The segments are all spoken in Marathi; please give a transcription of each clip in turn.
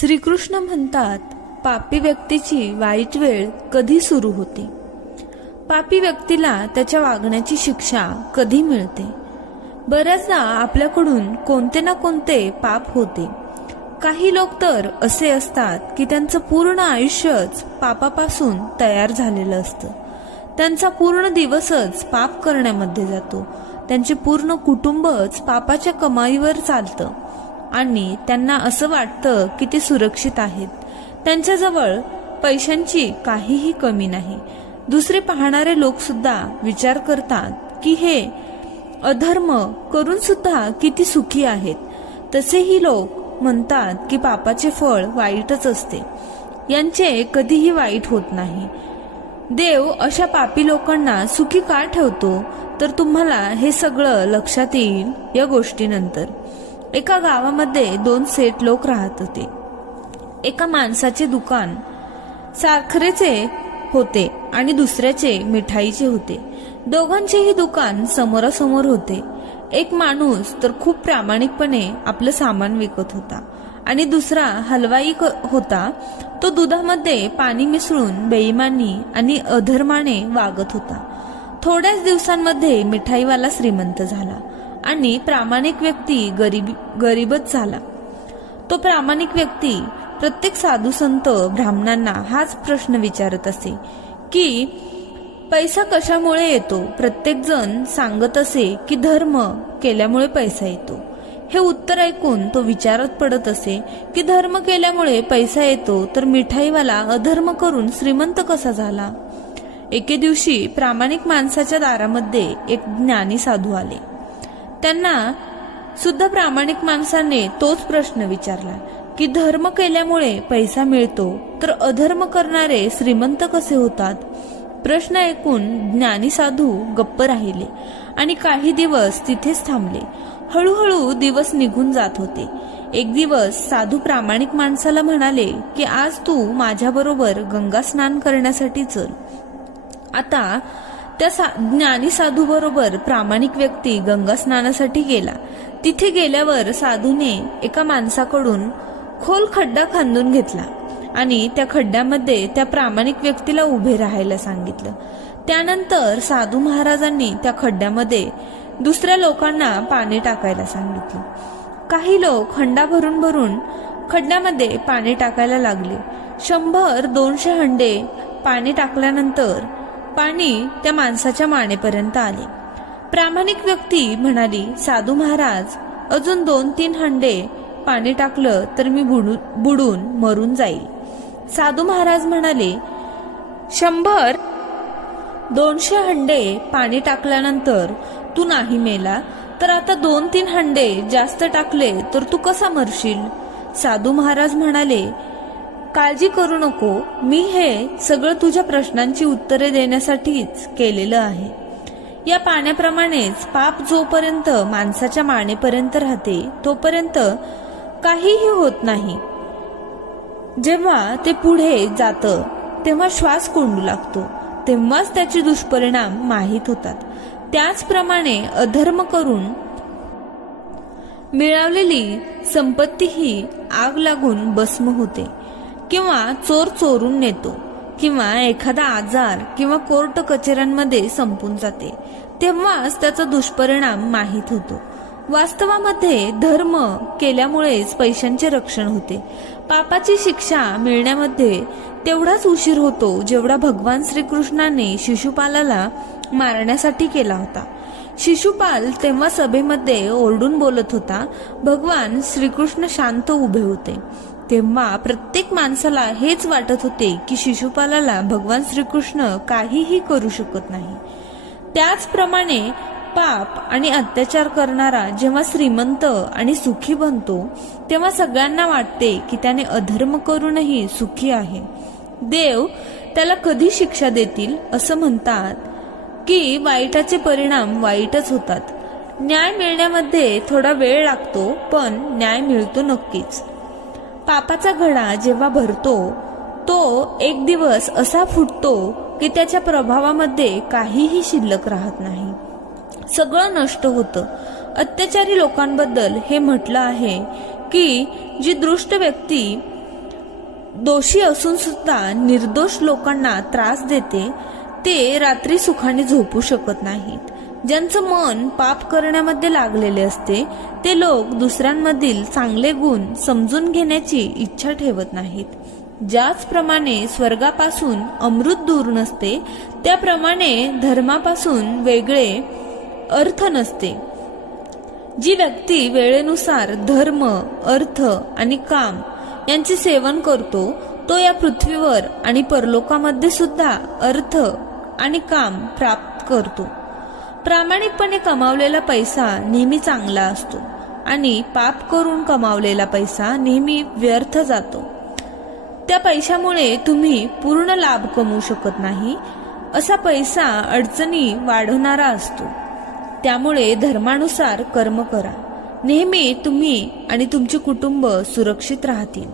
श्रीकृष्ण म्हणतात पापी व्यक्तीची वाईट वेळ कधी सुरू होते? पापी व्यक्तीला त्याच्या वागण्याची शिक्षा कधी मिळते? बऱ्याचदा आपल्याकडून कोणते ना कोणते पाप होते. काही लोक तर असे असतात की त्यांचं पूर्ण आयुष्यच पापापासून तयार झालेलं असतं. त्यांचा पूर्ण दिवसच पाप करण्यामध्ये जातो. त्यांचे पूर्ण कुटुंबच पापाच्या कमाईवर चालतं. आणि त्यांना असं वाटतं की ते सुरक्षित आहेत. त्यांच्याजवळ पैशांची काहीही कमी नाही. दुसरे पाहणारे लोक सुद्धा विचार करतात की हे अधर्म करून सुद्धा किती सुखी आहेत. तसेही लोक म्हणतात की पापाचे फळ वाईटच असते. यांचे कधीही वाईट होत नाही. देव अशा पापी लोकांना सुखी का ठेवतो? तर तुम्हाला हे सगळं लक्षात येईल या गोष्टीनंतर. एका गावामध्ये दोन सेठ लोक राहत होते. एका माणसाचे दुकान साखरेचे होते आणि दुसऱ्याचे मिठाईचे होते. दोघांचेही दुकान समोरासमोर होते. एक माणूस तर खूप प्रामाणिकपणे आपलं सामान विकत होता आणि दुसरा हलवाई क- होता. तो दुधामध्ये पाणी मिसळून बेईमानी आणि अधर्माने वागत होता. थोड्याच दिवसांमध्ये मिठाईवाला श्रीमंत झाला. आणि प्रामाणिक व्यक्ती गरीब गरीबच झाला. तो प्रामाणिक व्यक्ती प्रत्येक साधू संत ब्राह्मणांना हाच प्रश्न विचारत असे की पैसा कशामुळे येतो? प्रत्येक जण सांगत असे की धर्म केल्यामुळे पैसा येतो. हे उत्तर ऐकून तो विचारत पडत असे की धर्म केल्यामुळे पैसा येतो तर मिठाईवाला अधर्म करून श्रीमंत कसा झाला? एके दिवशी प्रामाणिक माणसाच्या दारामध्ये एक ज्ञानी साधू आले. त्यांना सुद्धा प्रामाणिक माणसाने तोच प्रश्न विचारला की धर्म केल्यामुळे पैसा मिळतो तर अधर्म करणारे श्रीमंत कसे होतात? प्रश्न ऐकून ज्ञानी साधू गप्प राहिले आणि काही दिवस तिथेच थांबले. हळूहळू दिवस निघून जात होते. एक दिवस साधू प्रामाणिक माणसाला म्हणाले की आज तू माझ्याबरोबर गंगा स्नान करण्यासाठी चल. आता त्या सा ज्ञानी साधू बरोबर प्रामाणिक व्यक्ती गंगा स्नानासाठी गेला. तिथे गेल्यावर साधूने एका माणसाकडून खोल खड्डा खांदून घेतला आणि त्या खड्ड्यामध्ये त्या प्रामाणिक व्यक्तीला उभे राहायला सांगितलं. त्यानंतर साधू महाराजांनी त्या खड्ड्यामध्ये दुसऱ्या लोकांना पाणी टाकायला सांगितलं. काही लोक हंडा भरून भरून खड्ड्यामध्ये पाणी टाकायला लागले. शंभर दोनशे हंडे पाणी टाकल्यानंतर पाणी त्या माणसाच्या मानेपर्यंत आले. प्रामाणिक व्यक्ती म्हणाली साधू महाराज अजून दोन तीन हंडे पाणी टाकलं तर मी बुडून बुडून मरून जाईल. साधू महाराज म्हणाले शंभर दोनशे हंडे पाणी टाकल्यानंतर तू नाही मेला तर आता दोन तीन हंडे जास्त टाकले तर तू कसा मरशील? साधू महाराज म्हणाले काळजी करू नको. मी हे सगळं तुझ्या प्रश्नांची उत्तरे देण्यासाठीच केलेलं आहे. या पाण्याप्रमाणेच पाप जोपर्यंत माणसाच्या मानेपर्यंत राहते तोपर्यंत काहीही होत नाही. जेव्हा ते पुढे जातं तेव्हा श्वास कोंडू लागतो. तेव्हाच त्याचे दुष्परिणाम माहीत होतात. त्याचप्रमाणे अधर्म करून मिळवलेली संपत्ती ही आग लागून भस्म होते. किंवा चोर चोरून नेतो किंवा एखादा आजार किंवा कोर्ट कचेऱ्यांमध्ये संपून जाते तेव्हाच त्याचा दुष्परिणाम माहीत होतो. वास्तवामध्ये धर्म केल्यामुळेच पैशांचे रक्षण होते. पापाची शिक्षा मिळण्यामध्ये तेवढाच उशीर होतो जेवढा भगवान श्रीकृष्णाने शिशुपालाला मारण्यासाठी केला होता. शिशुपाल तेव्हा सभेमध्ये ओरडून बोलत होता भगवान श्रीकृष्ण शांत उभे होते. तेव्हा प्रत्येक माणसाला हेच वाटत होते की शिशुपालाला भगवान श्रीकृष्ण काहीही करू शकत नाही. त्याचप्रमाणे पाप आणि अत्याचार करणारा जेव्हा श्रीमंत आणि सुखी बनतो तेव्हा सगळ्यांना वाटते की त्याने अधर्म करूनही सुखी आहे. देव त्याला कधी शिक्षा देतील असं म्हणतात की वाईटाचे परिणाम वाईटच होतात. न्याय मिळण्यामध्ये थोडा वेळ लागतो पण न्याय मिळतो नक्कीच. पापाचा घडा जेव्हा भरतो तो एक दिवस असा फुटतो की त्याच्या प्रभावामध्ये काहीही शिल्लक राहत नाही. सगळं नष्ट होतं. अत्याचारी लोकांबद्दल हे म्हटलं आहे की जी दृष्ट व्यक्ती दोषी असून सुद्धा निर्दोष लोकांना त्रास देते ते रात्री सुखाने झोपू शकत नाहीत. ज्यांचं मन पाप करण्यामध्ये लागलेले असते ते लोक दुसऱ्यांमधील चांगले गुण समजून घेण्याची इच्छा ठेवत नाहीत. ज्याचप्रमाणे स्वर्गापासून अमृत दूर नसते त्याप्रमाणे धर्मापासून वेगळे अर्थ नसते. जी व्यक्ती वेळेनुसार धर्म अर्थ आणि काम यांचे सेवन करतो तो या पृथ्वीवर आणि परलोकामध्ये सुद्धा अर्थ आणि काम प्राप्त करतो. प्रामाणिकपणे कमावलेला पैसा नेहमी चांगला असतो आणि पाप करून कमावलेला पैसा नेहमी व्यर्थ जातो. त्या पैशामुळे तुम्ही पूर्ण लाभ कमवू शकत नाही असा पैसा अडचणी वाढवणारा असतो. त्यामुळे धर्मानुसार कर्म करा. नेहमी तुम्ही आणि तुमचे कुटुंब सुरक्षित राहतील.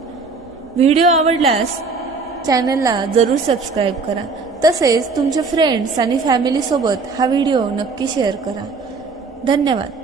व्हिडिओ आवडल्यास चॅनलला जरूर सबस्क्राईब करा. तसेच तुमच्या फ्रेंड्स आणि फॅमिलीसोबत हा व्हिडिओ नक्की शेअर करा. धन्यवाद.